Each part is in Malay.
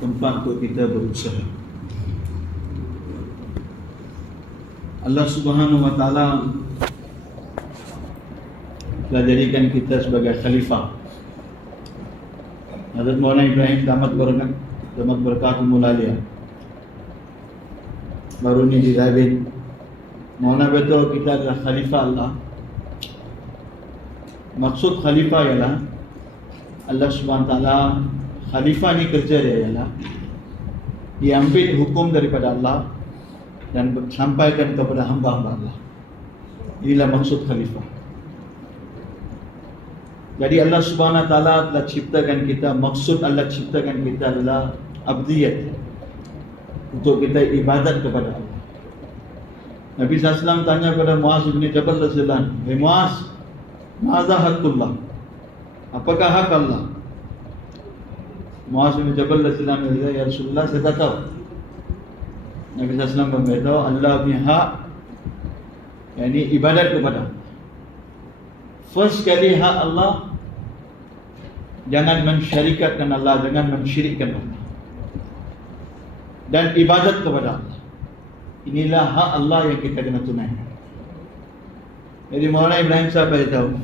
tempat untuk kita berusaha. Allah Subhanahu wa taala telah jadikan kita sebagai khalifah. Hazrat Maulana Ibrahim damat berkah mulalia baru ni dirawit. Maulana betul kita adalah khalifah Allah. Maksud khalifah ialah Allah Subhanahu wa taala, khalifah ni kerja dia ialah dia ambil hukum daripada Allah dan sampaikan kepada hamba-hamba Allah. Inilah maksud khalifah. Jadi Allah Subhanahu wa taala telah ciptakan kita, maksud Allah ciptakan kita adalah abdiyat, untuk kita ibadat kepada Allah. Nabi SAW tanya kepada Muaz bin Jabal radhiyallahu anhu, "Hai Muaz, maza haqqullah?" Apakah hak Allah? Muaz bin Jabal radhiyallahu anhu, "Ya Rasulullah, saya tak tahu." Nabi SAW memberitahu Allah punya hak, yakni ibadat kepada Allah. First kali hak Allah, jangan mensyarikatkan Allah, jangan mensyirikkan Allah, dan ibadat kepada Allah. Inilah hak Allah yang kita kena tunaikan. Jadi Maulana Ibrahim Sahib beritahu,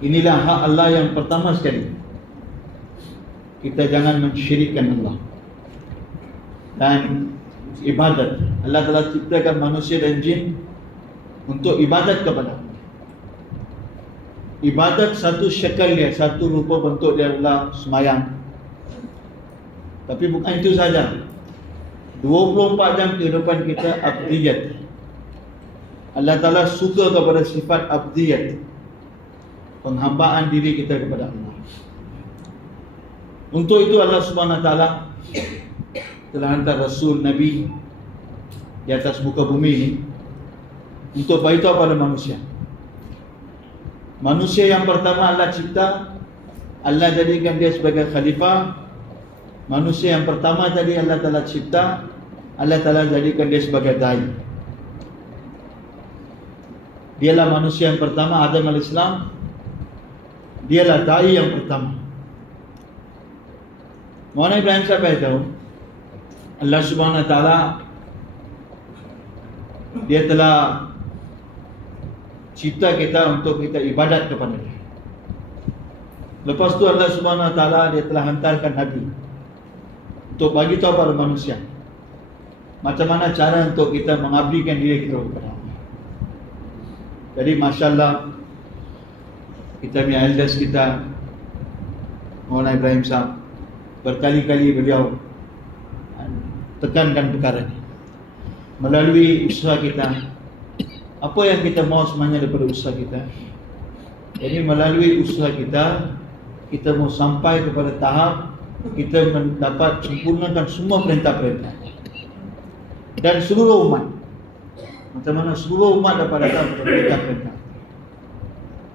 inilah hak Allah yang pertama sekali, kita jangan mensyirikkan Allah. Dan ibadat, Allah telah ciptakan manusia dan jin untuk ibadat kepada Allah. Ibadat satu syakal dia, satu rupa bentuk dia adalah semayang. Tapi bukan itu saja, 24 jam kehidupan kita abdiyat. Allah Ta'ala suka kepada sifat abdiyat, penghambaan diri kita kepada Allah. Untuk itu Allah Subhanahu wa taala telah hantar Rasul Nabi di atas muka bumi ini untuk beritahu pada manusia. Manusia yang pertama Allah cipta, Allah jadikan dia sebagai khalifah. Manusia yang pertama tadi Allah Ta'ala cipta, Allah Ta'ala jadikan dia sebagai dai. Dialah manusia yang pertama, Adam al-Islam. Dialah dai yang pertama. Maulana Ibrahim Sahib beritahu, Allah Subhanahu wa taala dia telah cipta kita untuk kita ibadat kepada dia. Lepas tu Allah Subhanahu wa taala dia telah hantarkan Nabi untuk bagi tahu pada manusia macam mana cara untuk kita mengabdikan diri kita kepada Allah. Jadi masya-Allah, kita punya elders kita Maulana Ibrahim Sahib berkali-kali beliau tekankan perkara ini melalui usaha kita. Apa yang kita mahu sebenarnya daripada usaha kita? Jadi melalui usaha kita, kita mau sampai kepada tahap kita mendapat sempurnakan semua perintah-perintah dan seluruh umat. Macam mana seluruh umat dapat datang kepada perintah-perintah.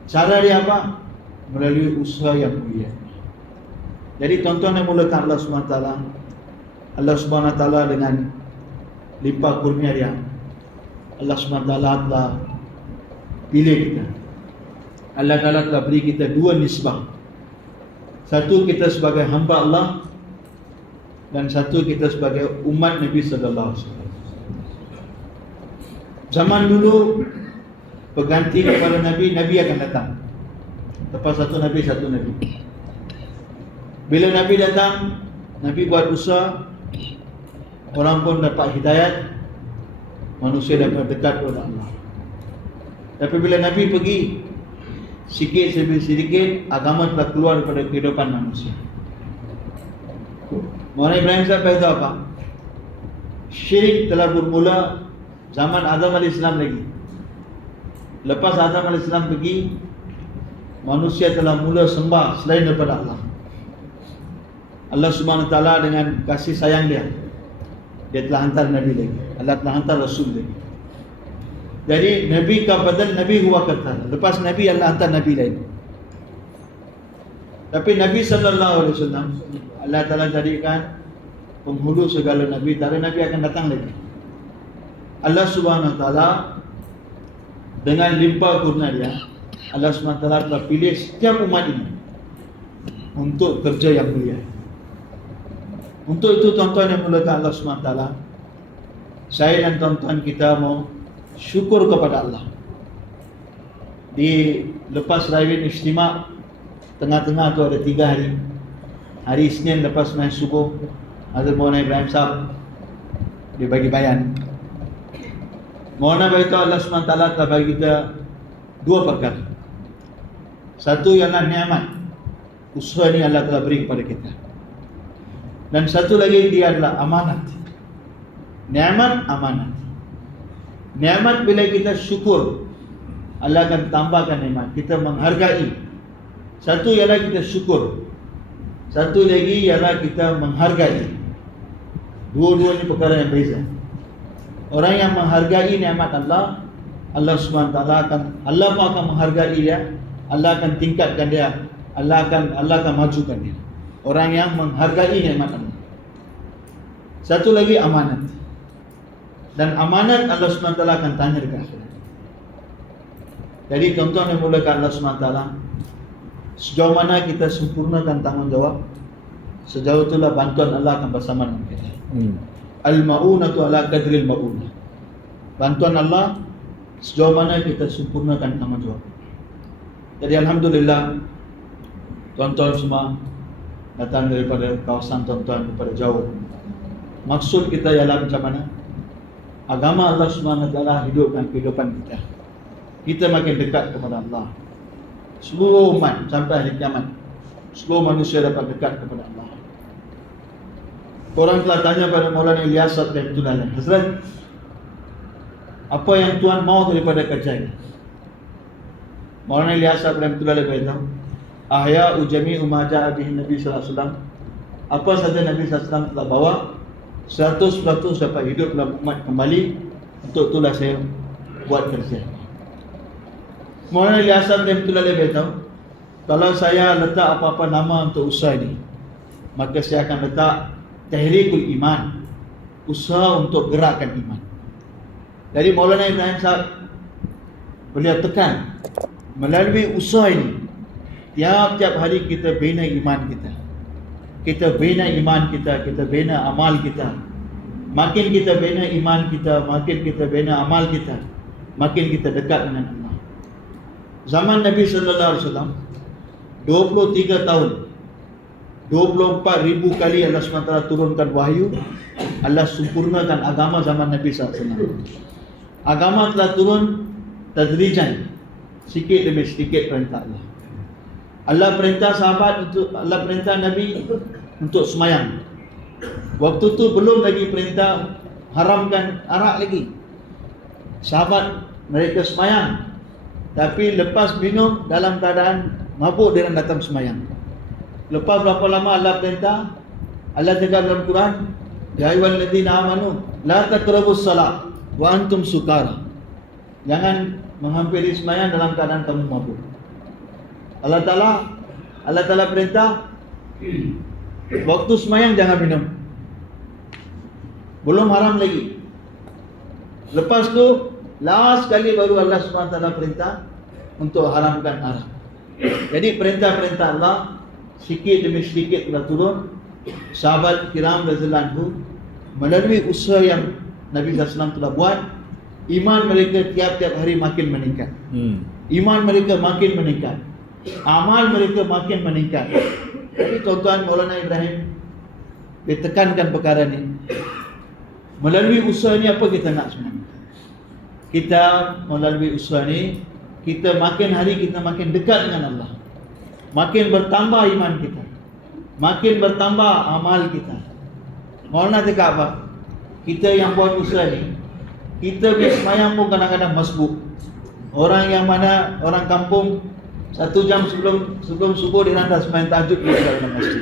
Cara dia apa? Melalui usaha yang mulia. Jadi tuan-tuan yang mulakan Allah SWT, Allah Subhanahu wa taala dengan limpah kurnia dia, Allah Subhanahu wa taala telah pilih kita. Allah Ta'ala telah beri kita dua nisbah. Satu kita sebagai hamba Allah, dan satu kita sebagai umat Nabi sallallahu alaihi wasallam. Zaman dulu pengganti kepada Nabi akan datang. Lepas satu Nabi. Bila Nabi datang, Nabi buat usaha, orang pun dapat hidayat, manusia dapat dekat kepada Allah. Tapi bila Nabi pergi, sikit demi sedikit agama telah keluar daripada kehidupan manusia. Maulana Ibrahim Sahib beritahu apa? Syirik telah bermula zaman Adam al-Islam lagi. Lepas Adam al-Islam pergi, manusia telah mula sembah selain daripada Allah. Allah Subhanahu wa taala dengan kasih sayang dia telah hantar Nabi lagi. Allah telah hantar Rasul lagi. Jadi Nabi ka badal Nabi huwa kata. Lepas Nabi Allah hantar Nabi lain. Tapi Nabi sallallahu alaihi wasallam Allah Taala jadikan penghulu segala Nabi. Tak ada Nabi akan datang lagi. Allah Subhanahu wa taala dengan limpah kurnia dia, Allah Subhanahu wa taala telah pilih setiap umat ini untuk kerja yang mulia. Untuk itu tuan-tuan yang dimuliakan Allah SWT, saya dan tuan-tuan kita mau syukur kepada Allah. Di lepas Raya Istimewa, tengah-tengah tu ada 3 hari. Hari Isnin lepas main subuh, Hazrat Maulana Ibrahim Sahab dia bagi bayan. Maulana beritahu Allah SWT telah bagi kita 2 perkara. Satu ialah nikmat, usaha ni Allah telah beri kepada kita. Dan satu lagi dia adalah amanat. Nikmat, amanat. Nikmat bila kita syukur, Allah akan tambahkan nikmat. Kita menghargai. Satu ialah kita syukur. Satu lagi ialah kita menghargai. Dua-dua ni perkara yang beza. Orang yang menghargai nikmat Allah, Allah SWT Allah pun akan menghargai dia. Allah akan tingkatkan dia. Allah akan majukan dia. Orang yang menghargai nikmat Allah. Satu lagi amanat. Dan amanat Allah SWT akan tanya dekat akhirat. Jadi tuan-tuan yang dimuliakan Allah SWT, sejauh mana kita sempurnakan tanggungjawab, sejauh itulah bantuan Allah akan bersama dengan kita. Al-ma'unatu ala qadril ma'unah. Bantuan Allah sejauh mana kita sempurnakan tanggungjawab. Jadi alhamdulillah, tuan-tuan semua datang daripada kawasan tuan-tuan daripada jauh. Maksud kita ialah macam mana agama Allah SWT hidupkan kehidupan kita. Kita makin dekat kepada Allah. Seluruh umat sampai hari kiamat, seluruh manusia dapat dekat kepada Allah. Orang telah tanya pada Maulana Ilyas rahimahullah, Hazrat, apa yang Tuhan mau daripada kerja ini? Maulana Ilyas rahimahullah beritahu, Ahya'u jami'u ma ja'a bihi Nabi sallallahu alaihi wasallam. Apa saja Nabi sallallahu alaihi wasallam telah bawa, 100% dapat hidup dalam umat kembali. Untuk itulah saya buat kerja. Maulana Ilyas rahimahullah beritahu, kalau saya letak apa-apa nama untuk usaha ini, maka saya akan letak Tahrikul Iman, usaha untuk gerakkan iman. Jadi Maulana Ibrahim Sahab beliau tekan, melalui usaha ini tiap-tiap hari kita bina iman kita. Kita bina iman kita, kita bina amal kita. Makin kita bina iman kita, makin kita bina amal kita, makin kita dekat dengan Allah. Zaman Nabi sallallahu alaihi wasallam 23 tahun, 24,000 kali Allah SWT turunkan wahyu. Allah sempurnakan agama zaman Nabi SAW. Agama telah turun tadrijan, sikit demi sedikit perintah Allah. Allah perintah sahabat untuk, Allah perintah Nabi untuk semayang. Waktu tu belum lagi perintah haramkan arak lagi. Sahabat mereka semayang, tapi lepas minum dalam keadaan mabuk dia datang semayang. Lepas berapa lama Allah perintah, Allah cakap dalam Quran, Ya ayyuhalladzina amanu la taqrabus salat wa antum sukara. Jangan menghampiri sembahyang dalam keadaan kamu mabuk. Allah Taala perintah waktu sembahyang jangan minum. Belum haram lagi. Lepas tu last kali baru Allah SWT perintah untuk haramkan arak. Jadi perintah-perintah Allah sikit demi sedikit telah turun. Sahabat kiram radhiyallahu anhu melalui usaha yang Nabi SAW telah buat, iman mereka tiap-tiap hari makin meningkat. Iman mereka makin meningkat. Amal mereka makin meningkat. Jadi tuan-tuan, Maulana Ibrahim ditekankan perkara ni. Melalui usaha ni apa kita nak sebenarnya? Kita melalui usaha ni, kita makin hari kita makin dekat dengan Allah. Makin bertambah iman kita, makin bertambah amal kita. Maulana cakap apa? Kita yang buat usaha ni, kita pergi semayang pun kadang-kadang masbuk. Orang yang mana, orang kampung 1 jam sebelum subuh dia dah semayang tahajud di dalam masjid.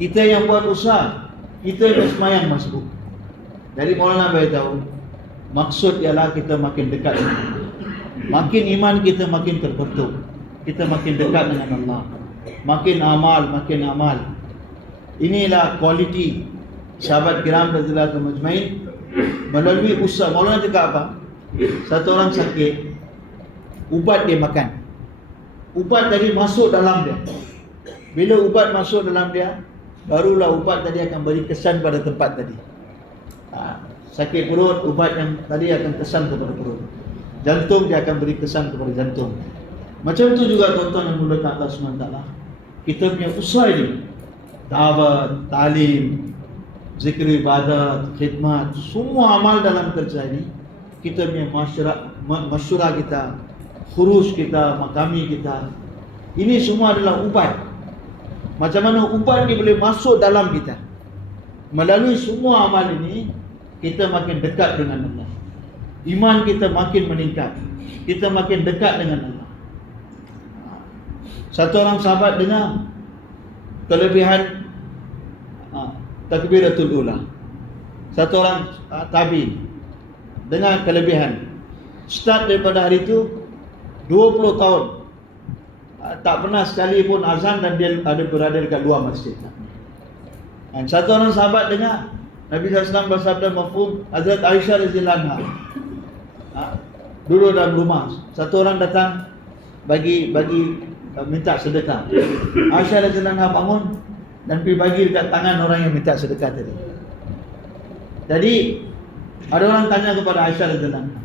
Kita yang buat usaha, kita pergi semayang masbuk. Jadi Maulana beritahu, maksud ialah kita makin dekat dengan Allah. Makin iman kita makin terbentuk, kita makin dekat dengan Allah. Makin amal. Inilah kualiti sahabat kiram radhiyallahu anhum majma'in melalui usaha. Maulana cakap apa? Satu orang sakit, ubat dia makan. Ubat tadi masuk dalam dia. Bila ubat masuk dalam dia, barulah ubat tadi akan beri kesan pada tempat tadi. Sakit perut, ubat yang tadi akan kesan kepada perut. Jantung, dia akan beri kesan kepada jantung. Macam tu juga tuan-tuan yang mulakan Allah SWT. Kita punya usaha ini, da'wah, ta'lim, zikir ibadat, khidmat, semua amal dalam kerja ini, kita punya masyurah kita, khuruj kita, makami kita, ini semua adalah ubat. Macam mana ubat ni boleh masuk dalam kita? Melalui semua amal ini, kita makin dekat dengan Allah. Iman kita makin meningkat. Kita makin dekat dengan Allah. Satu orang sahabat dengar kelebihan takbiratul ula. Satu orang tabi'in dengar kelebihan. Start daripada hari itu 20 tahun tak pernah sekali pun azan dan dia ada berada dekat luar masjid. Dan satu orang sahabat dengar Nabi SAW bersabda mafhum, Hazrat Aisyah radhiyallahu anha duduk dalam rumah. Satu orang datang bagi minta sedekah. Aisyah radhiyallahu anha bangun dan pergi bagi dekat tangan orang yang minta sedekah tadi. Jadi ada orang tanya kepada Aisyah radhiyallahu anha.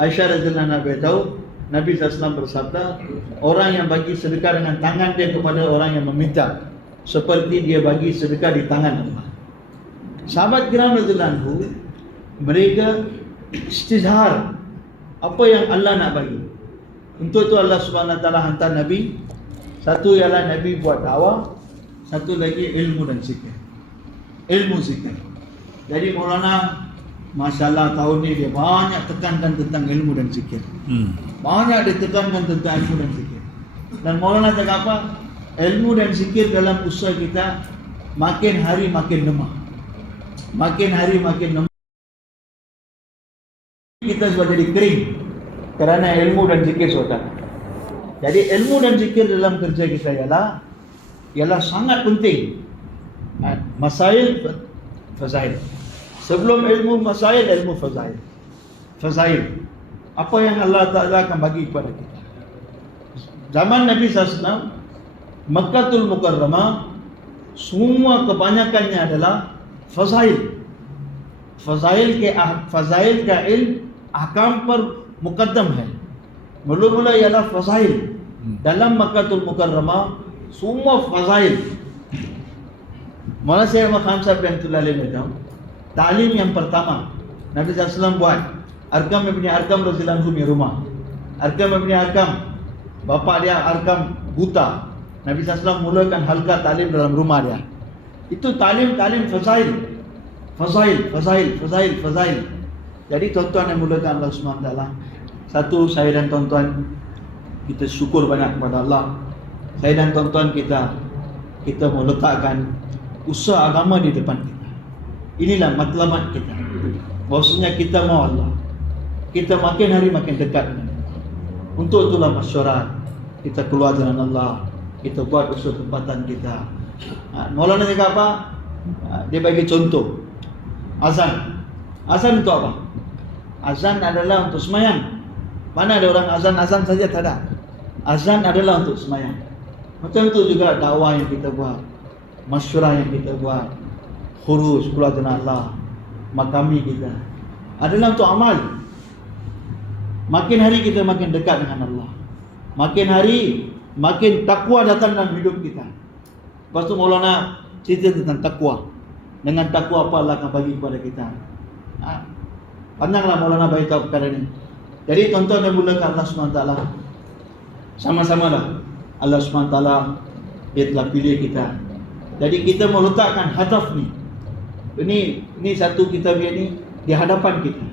Aisyah radhiyallahu anha beritahu Nabi SAW bersabda, orang yang bagi sedekah dengan tangan dia kepada orang yang meminta, seperti dia bagi sedekah di tangan Allah. Sahabat kiram radhiyallahu anhu, mereka istizhar apa yang Allah nak bagi. Untuk itu Allah SWT hantar Nabi. Satu ialah Nabi buat dakwah, satu lagi ilmu dan zikir. Ilmu zikir. Jadi Maulana Masya-Allah tahun ni dia banyak tekankan tentang ilmu dan zikir. Banyak ditekankan tentang ilmu dan zikir. Dan Maulana cakap apa? Ilmu dan zikir dalam usaha kita makin hari makin lemah. Makin hari makin lemah. Kita sudah jadi kering kerana ilmu dan zikir saudara. Jadi ilmu dan zikir dalam kerja kita ialah sangat penting. Masail, fazail. Sebelum ilmu masail, ilmu fazail. Fazail. Apa yang Allah Ta'ala akan bagi kepada kita. Zaman Nabi SAW, Makkatul Mukarramah, semua kebanyakannya adalah fazail. Fazail ka ilm ahkam par muqaddam hai. Mula-mula ialah fazail. Dalam Makkatul Mukarramah semua fazail. Maulana Syekh Ahmad Khan Sahib rahimahullah beritahu, ta'lim yang pertama Nabi SAW buat, Arkam Ibn Arkam radhiyallahu anhu punya rumah. Arkam Ibn Arkam, bapa dia Arkam buta. Nabi SAW mulakan halqa ta'lim dalam rumah dia. Itu ta'lim fazail. Fazail. Jadi tuan-tuan yang mulakan Allah SWT, satu, saya dan tuan-tuan kita syukur banyak kepada Allah. Saya dan tuan-tuan kita mau letakkan usaha agama di depan kita. Inilah matlamat kita. Bahwasanya kita mau Allah. Kita makin hari makin dekat dengan Allah. Untuk itulah masyarakat kita keluar jalan Allah. Kita buat usaha tempatan kita. Maulana cakap apa? Dia bagi contoh. Azan. Azan itu apa? Azan adalah untuk semayang. Mana ada orang azan saja, tak ada. Azan adalah untuk semayang. Macam itu juga dakwah yang kita buat, masyurah yang kita buat, khuruj keluar jalan Allah, makami kita adalah untuk amal. Makin hari kita makin dekat dengan Allah. Makin hari makin takwa datang dalam hidup kita. Lepas tu Maulana cerita tentang takwa. Dengan takwa apa Allah akan bagi kepada kita. Pandanglah Maulana beritahu perkara ini. Jadi tuan-tuan yang mulakan Allah SWT, sama-sama lah Allah SWT dia telah pilih kita. Jadi kita mau letakkan hadaf ni. Ini satu kitab ni di hadapan kita.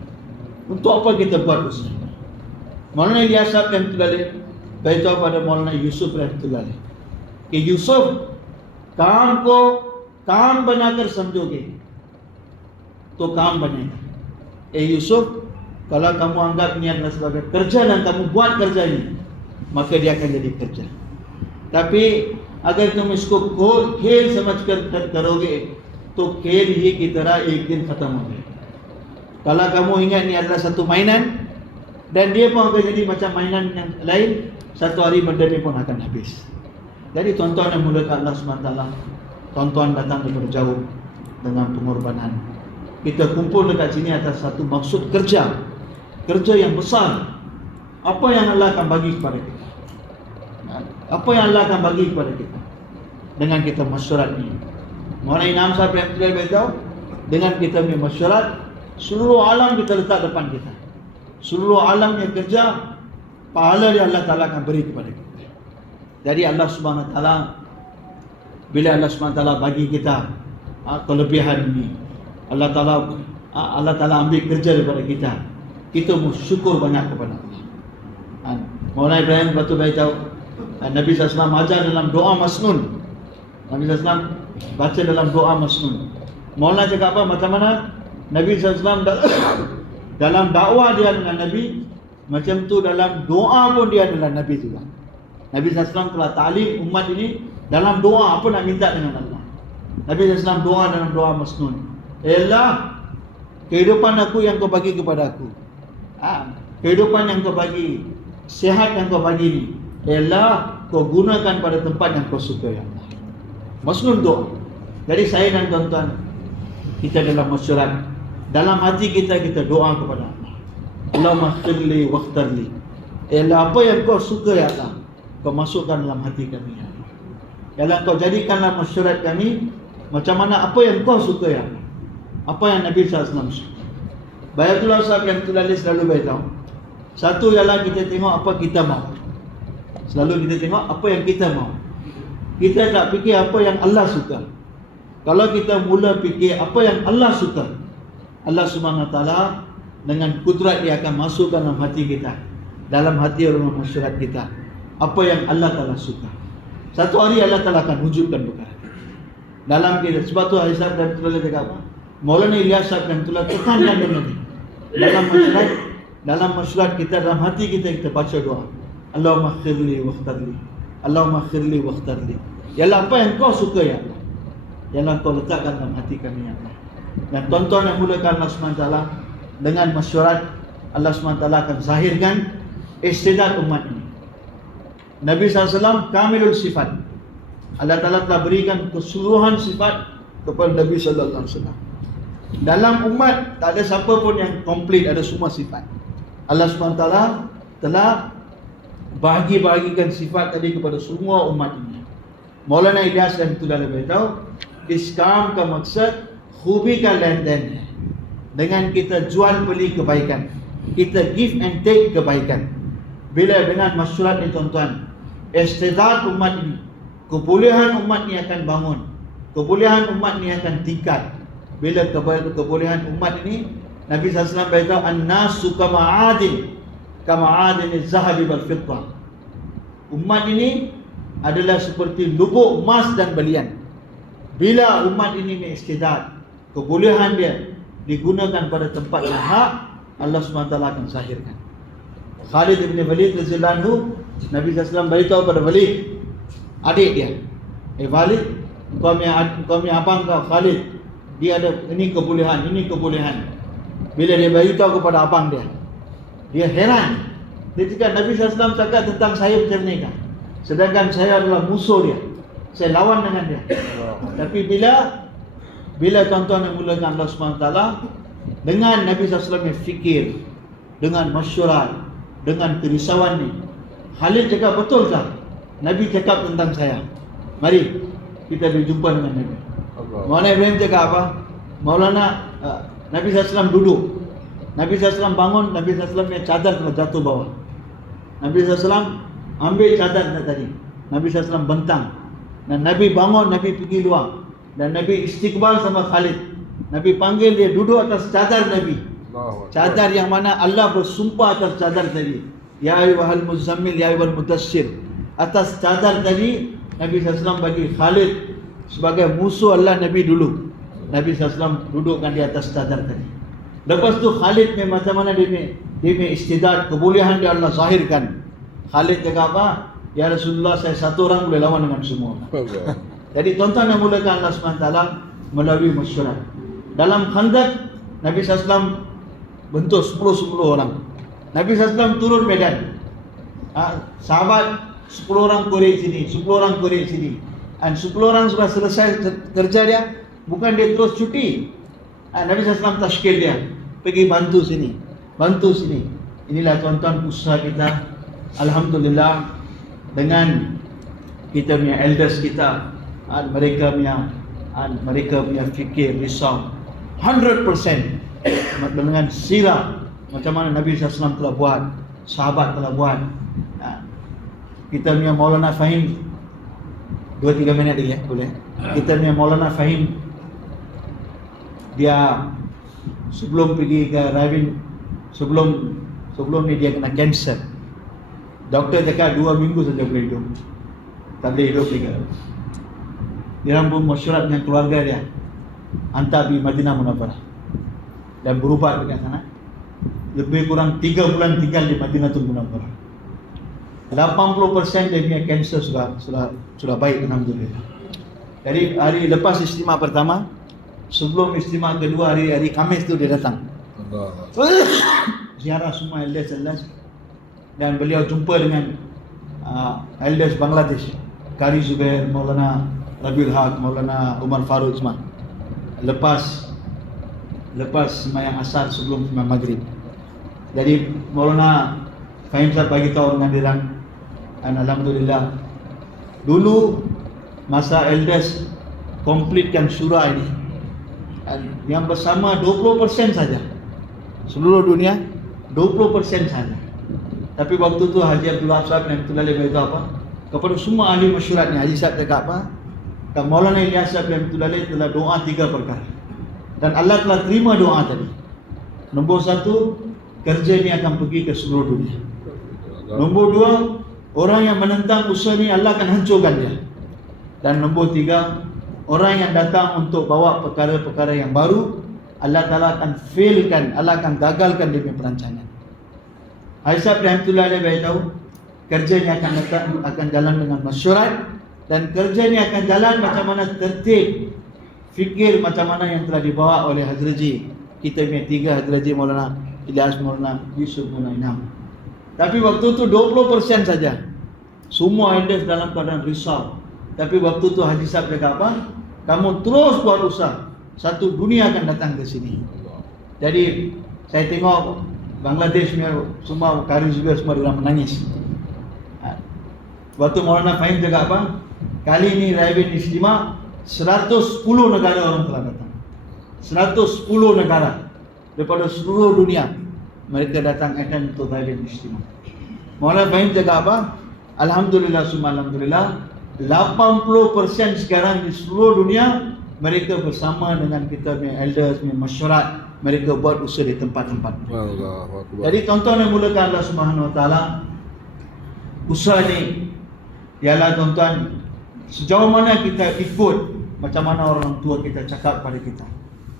Untuk apa kita buat usaha? Maulana Ilyas rahimahullah beritahu pada Maulana Yusuf rahimahullah कि यूसुफ काम बनाकर समझोगे तो काम बनेगा. Yusuf, kalau kamu anggap ini adalah sebagai kerja dan kamu buat kerja ini, maka dia akan jadi kerja. Tapi अगर तुम इसको खेल समझकर करोगे तो खेल ही की तरह एक दिन खत्म हो जाएगा. Kalau kamu ingat ini adalah satu mainan dan dia pun akan jadi macam mainan yang lain, satu hari benda ini pun akan habis. Jadi tuan-tuan yang mulakan Allah SWT, tuan-tuan datang daripada jauh dengan pengorbanan. Kita kumpul dekat sini atas satu maksud kerja yang besar. Apa yang Allah akan bagi kepada kita? Apa yang Allah akan bagi kepada kita dengan kita masyarakat ini? Maulana Inam Sahib yang telah beritahu, dengan kita punya masyarakat, seluruh alam kita letak depan kita. Seluruh alam yang kerja, pahala yang Allah Ta'ala akan beri kepada kita. Jadi Allah Subhanahu Wa Ta'ala, bila Allah Subhanahu Wa Ta'ala bagi kita kelebihan ini, Allah Ta'ala ambil kerja daripada kita, kita bersyukur banyak kepada Allah. Maulana Ibrahim Batu beritahu, Nabi SAW ajar dalam doa masnun. Nabi SAW baca dalam doa masnun. Maulana cakap apa? Macam mana Nabi SAW dalam dakwah dia dengan Nabi, macam tu dalam doa pun dia adalah Nabi juga. Nabi SAW telah ta'lim umat ini dalam doa apa nak minta dengan Allah. Nabi SAW doa dalam doa masnun. Allah, kehidupan aku yang kau bagi kepada aku, kehidupan yang kau bagi, sihat yang kau bagi ni, Allah, kau gunakan pada tempat yang kau suka, ya Allah. Masnun doa. Jadi saya dan tuan-tuan, kita dalam masyarakat, dalam hati kita doa kepada Allah. Allahumma khirli wakhtarli. Allah, apa yang kau suka, ya Allah, kau masukkan dalam hati kami, ya Allah. Ya Allah, kau jadikanlah masyarakat kami macam mana apa yang kau suka, ya Allah. Apa yang Nabi SAW suka. Bayatullah Sahib yang tulis selalu beritahu, satu ialah kita tengok apa kita mau. Selalu kita tengok apa yang kita mau. Kita tak fikir apa yang Allah suka. Kalau kita mula fikir apa yang Allah suka, Allah Subhanahu Wa Ta'ala dengan kudrat dia akan masukkan dalam hati kita, dalam hati orang masyarakat kita, apa yang Allah Ta'ala suka. Satu hari Allah Ta'ala akan wujudkan perkara dalam kita. Sebab tu Aisyah dan Tullah cakap apa? Maulana Ilyas dan Tullah tekankan dengan dalam masyarakat kita, dalam hati kita baca doa, Allahumma khirli wakhtarli, Allahumma khirli wakhtarli. Ya Allah, apa yang kau suka, ya Allah, ya Allah, kau letakkan dalam hati kami, ya Allah. Dan tuan-tuan yang mulakan Allah SWT, dengan masyarakat Allah SWT akan zahirkan istidad umat ini. Nabi SAW kamilul sifat. Allah Ta'ala telah berikan keseluruhan sifat kepada Nabi SAW. Dalam umat tak ada siapa pun yang komplit, ada semua sifat. Allah SWT telah bahagi-bahagikan sifat tadi kepada semua umat ini. Maulana Ilyas yang itulah beritahu, iskam ka maksud, khubi ka lenden. Dengan kita jual beli kebaikan, kita give and take kebaikan. Bila dengan masyarakat ni tuan-tuan, istidad umat ini, kebolehan umat ni akan bangun, kebolehan umat ni akan tingkat. Bila kebolehan umat ini, Nabi SAW beritahu, an-nasu kama'adin az-zahabi wal fiddah. Umat ini adalah seperti lubuk emas dan belian. Bila umat ini istidad, kebolehan dia digunakan pada tempat yang hak, Allah SWT akan zahirkan. Khalid bin Walid radhiyallahu anhu, Nabi SAW beritahu pada Walid, adik dia, Walid, kau punya abang kau Khalid, dia ada ini kebolehan. Bila dia beritahu kepada abang dia heran. Dia cakap, Nabi SAW cakap tentang saya macam ni kan, sedangkan saya adalah musuh dia, saya lawan dengan dia. Tapi bila tuan-tuan yang mulakan Allah SWT, dengan Nabi SAW yang fikir, dengan masyarakat, dengan kerisauan ni, Khalid cakap, betul tak Nabi cakap tentang saya? Mari kita berjumpa dengan Nabi. Maulana Ibrahim cakap apa? Nabi SAW duduk, Nabi SAW bangun, Nabi SAW punya cadar telah jatuh bawah. Nabi SAW ambil cadar tadi, Nabi SAW bentang, dan Nabi bangun, Nabi pergi luar, dan Nabi istiqbal sama Khalid. Nabi panggil dia duduk atas cadar Nabi, cadar yang mana Allah bersumpah atas cadar tadi, ya ayyuhal muzammil, ya ayyuhal mudassir. Atas cadar tadi Nabi SAW bagi Khalid sebagai musuh Allah Nabi dulu. Nabi SAW dudukkan di atas cadar tadi. Lepas tu Khalid macam mana dia istidad, kebolehan dia Allah zahirkan. Khalid cakap apa? Ya Rasulullah, saya satu orang boleh lawan dengan semua orang. Jadi tuan-tuan yang mulakan Allah SWT melalui masyarakat. Dalam Khandaq, Nabi SAW bentuk 10 orang. Nabi SAW turun medan. Sahabat 10 orang korek sini, 10 orang korek sini. Dan 10 orang sudah selesai kerja dia, bukan dia terus cuti. Nabi SAW tashkil dia, pergi bantu sini, bantu sini. Inilah tuan-tuan usaha kita. Alhamdulillah, dengan kita punya elders kita, mereka punya fikir, risau 100% dengan sirah macam mana Nabi SAW telah buat, sahabat telah buat. Kita punya Maulana Fahim 2-3 minit lagi ya, boleh? Kita punya Maulana Fahim, dia sebelum pergi ke Ravin, sebelum ni dia kena kanser. Doktor cakap 2 minggu saja boleh hidup, tak boleh hidup lagi. Dia pun mesyuarat dengan keluarga dia, hantar pergi Madinah Munawwarah dan berubat dekat sana. Lebih kurang 3 bulan tinggal di Madinatul Munawwarah. 80% dia punya kanser sudah baik, alhamdulillah. Jadi hari lepas istimewa pertama, sebelum istimewa kedua, hari Khamis tu dia datang. Ziarah semua elders, dan beliau jumpa dengan elders Bangladesh, Qari Zubair, Maulana Rabiul Haq, Maulana Umar Faruk semua. Lepas sembahyang asar sebelum sembahyang maghrib. Jadi Maulana Fahim Sahab bagi tahu dengan dia, dan alhamdulillah dulu masa elders komplitkan surah ini, yang bersama 20% saja seluruh dunia, 20% saja. Tapi waktu tu Haji Abdullah Sahab yang Rahmatullahi alaih beritahu apa kepada semua ahli masyarakat ni. Haji Sahab cakap apa? Kata Maulana Ilyas Sahab yang Rahmatullahi alaih telah doa 3 perkara, dan Allah telah terima doa tadi. Nombor 1, kerja ni akan pergi ke seluruh dunia. Nombor 2, orang yang menentang usaha ni Allah akan hancurkan dia. Dan nombor 3, orang yang datang untuk bawa perkara-perkara yang baru, Allah Ta'ala akan failkan, Allah akan gagalkan dia punya perancangan. Aisyah Rahmatullahi alaih beritahu, kerjanya akan jalan dengan masyarakat, dan kerjanya akan jalan macam mana tertib, fikir macam mana yang telah dibawa oleh Hazraji. Kita punya 3 Hazraji, Maulana Ilyas, Maulana Yusuf, Maulana Inam. Tapi waktu tu 20% saja. Semua elders dalam keadaan risau. Tapi waktu tu Haji Sahab cakap apa? Kamu terus buat usaha, satu dunia akan datang ke sini. Jadi saya tengok Bangladesh semua Qari juga semua dia menangis. Waktu Maulana Fahim cakap apa? Kali ini Ravin Istimewa 110 negara orang telah datang. 110 negara daripada seluruh dunia mereka datang akan untuk Ravin Istimewa. Maulana Fahim cakap apa? Alhamdulillah, summa alhamdulillah, 80% sekarang di seluruh dunia mereka bersama dengan kita punya elders, punya masyarakat, mereka buat usaha di tempat-tempat. Jadi tuan-tuan yang mulakan Allah Subhanahu Wa Taala, usaha ni ialah tuan-tuan, sejauh mana kita ikut macam mana orang tua kita cakap pada kita.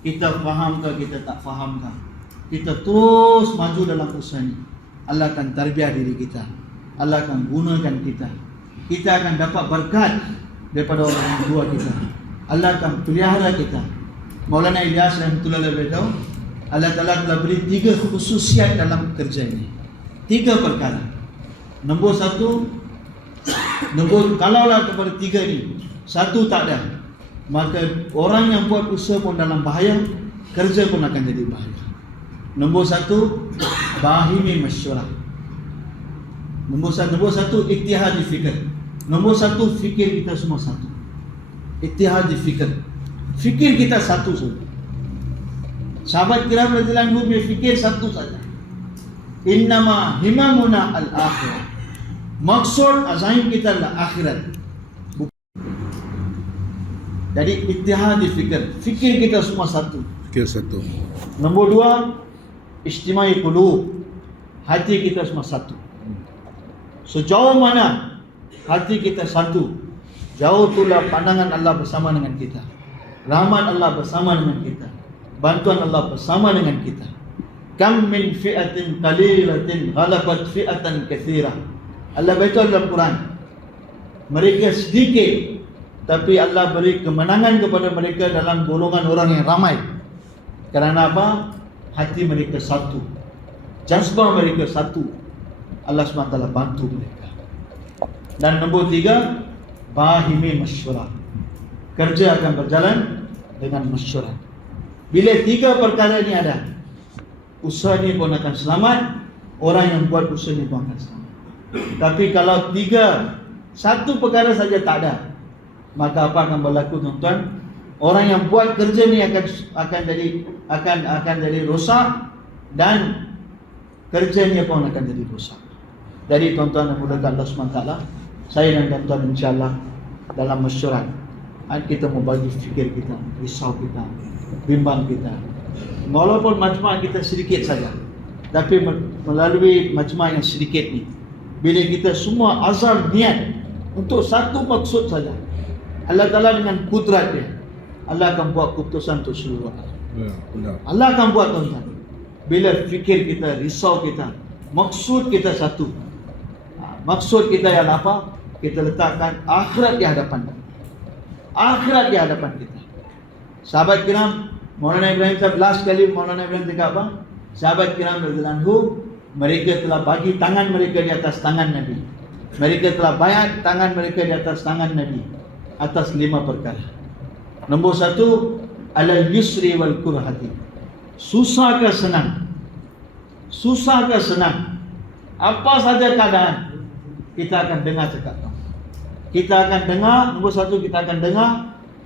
Kita faham ke kita tak faham ke, kita terus maju dalam usaha ni, Allah akan tarbiyah diri kita, Allah akan gunakan kita. Kita akan dapat berkat daripada orang tua kita, Allah akan pelihara kita. Maulana Ilyas Rahmatullahi alaih beritahu, Allah Ta'ala telah beri 3 khususiat dalam kerja ini, 3 perkara. Nombor 1, kalaulah kepada 3 ni satu tak ada, maka orang yang buat usaha pun dalam bahaya, kerja pun akan jadi bahaya. Nombor 1, bahimi masyurah. Nombor 1, ittihadi fikir. Nombor 1, fikir kita semua satu. Ittihadi fikir. Fikir kita satu saja. Sahabat kiram radhiyallahu anhum punya fikir satu saja. Innama himamuna al-akhirah. Maksud azaim kita adalah akhirat. Jadi ittihadi fikir. Fikir kita semua satu. Fikir satu. Nombor 2, istimai qulub. Hati kita semua satu. Sejauh mana hati kita satu, jauh itulah pandangan Allah bersama dengan kita, rahmat Allah bersama dengan kita, bantuan Allah bersama dengan kita. Kam min fi'atin qalilatin ghalabat fi'atan katsirah. Allah beritahu dalam Quran, mereka sedikit tapi Allah beri kemenangan kepada mereka dalam golongan orang yang ramai. Kerana apa? Hati mereka satu, jazbah mereka satu, Allah SWT bantu mereka. Dan nombor 3, bahimi masyurah. Kerja akan berjalan dengan masyurah. Bila 3 perkara ini ada, usaha ini pun akan selamat, orang yang buat usaha ini pun akan selamat. Tapi kalau 1 perkara saja tak ada, maka apa akan berlaku tuan-tuan? Orang yang buat kerja ni akan jadi rosak, dan kerjanya pun akan jadi rosak. Jadi tuan-tuan yang muliakan Allah SWT, saya dan tuan-tuan insya-Allah dalam masyarakat kita mau bagi fikir kita, risau kita, bimbang kita. Walaupun majmua kita sedikit saja, tapi melalui majmua yang sedikit ni, bila kita semua azam niat untuk satu maksud saja, Allah Ta'ala dengan kudrat dia, Allah akan buat keputusan untuk seluruh alam. Allah akan buat tuan-tuan. Bila fikir kita, risau kita, maksud kita satu. Maksud kita yang apa? Kita letakkan akhirat di hadapan kita. Akhirat di hadapan kita. Sahabat kiram, Maulana Ibrahim Sahib, last kali Maulana Ibrahim cakap apa? Sahabat kiram radhiyallahu anhu, mereka telah bagi tangan mereka di atas tangan Nabi. Mereka telah bayar tangan mereka di atas tangan Nabi atas 5 perkara. Nombor 1, alal yusri wal kurhati. Susah ke senang? Susah ke senang? Apa saja keadaan, kita akan dengar cakap kamu. Kita akan dengar. Nombor 1, kita akan dengar.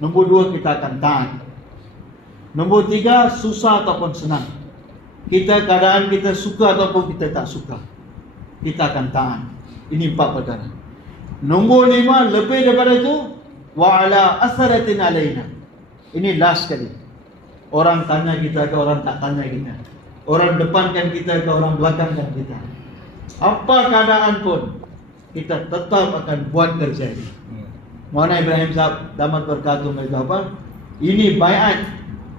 Nombor 2, kita akan taat. Nombor 3, susah ataupun senang, keadaan kita suka ataupun kita tak suka, kita akan taat. Ini 4 perkara. Nombor 5, lebih daripada itu, wa ala asaratin alaina. Ini last kali. Orang tanya kita ke orang tak tanya kita, orang depankan kita ke orang belakangkan kita, apa keadaan pun kita tetap akan buat kerja ini. Maulana Ibrahim Sahib damat berkata mereka apa? Ini baiat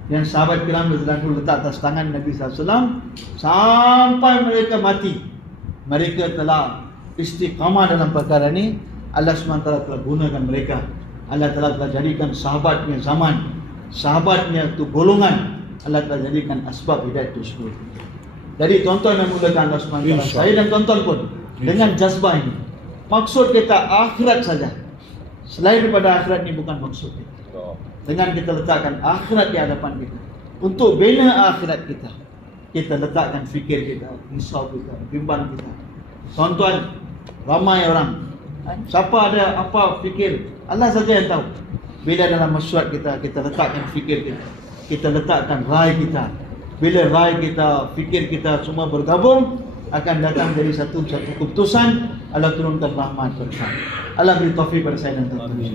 yang sahabat kiram radhiyallahu letak atas tangan Nabi SAW sampai mereka mati. Mereka telah istiqamah dalam perkara ini. Allah SWT telah gunakan mereka. Allah telah jadikan sahabatnya zaman, sahabatnya itu golongan, Allah telah jadikan asbab hidayah itu semua. Jadi tuan-tuan yang muliakan Allah SWT, saya dan tuan-tuan pun dengan jazbah ini, maksud kita akhirat saja. Selain daripada akhirat ini bukan maksud kita. Dengan kita letakkan akhirat di hadapan kita, untuk bina akhirat kita, kita letakkan fikir kita, risau kita, bimbang kita. Tuan-tuan, ramai orang, siapa ada apa fikir, Allah saja yang tahu. Bila dalam masyarakat kita letakkan fikir kita letakkan rai kita. Bila rai kita, fikir kita semua bergabung, akan datang dari satu keputusan. Allah turunkan rahmat bersama. Allah beri taufik pada saya dan tuan-tuan.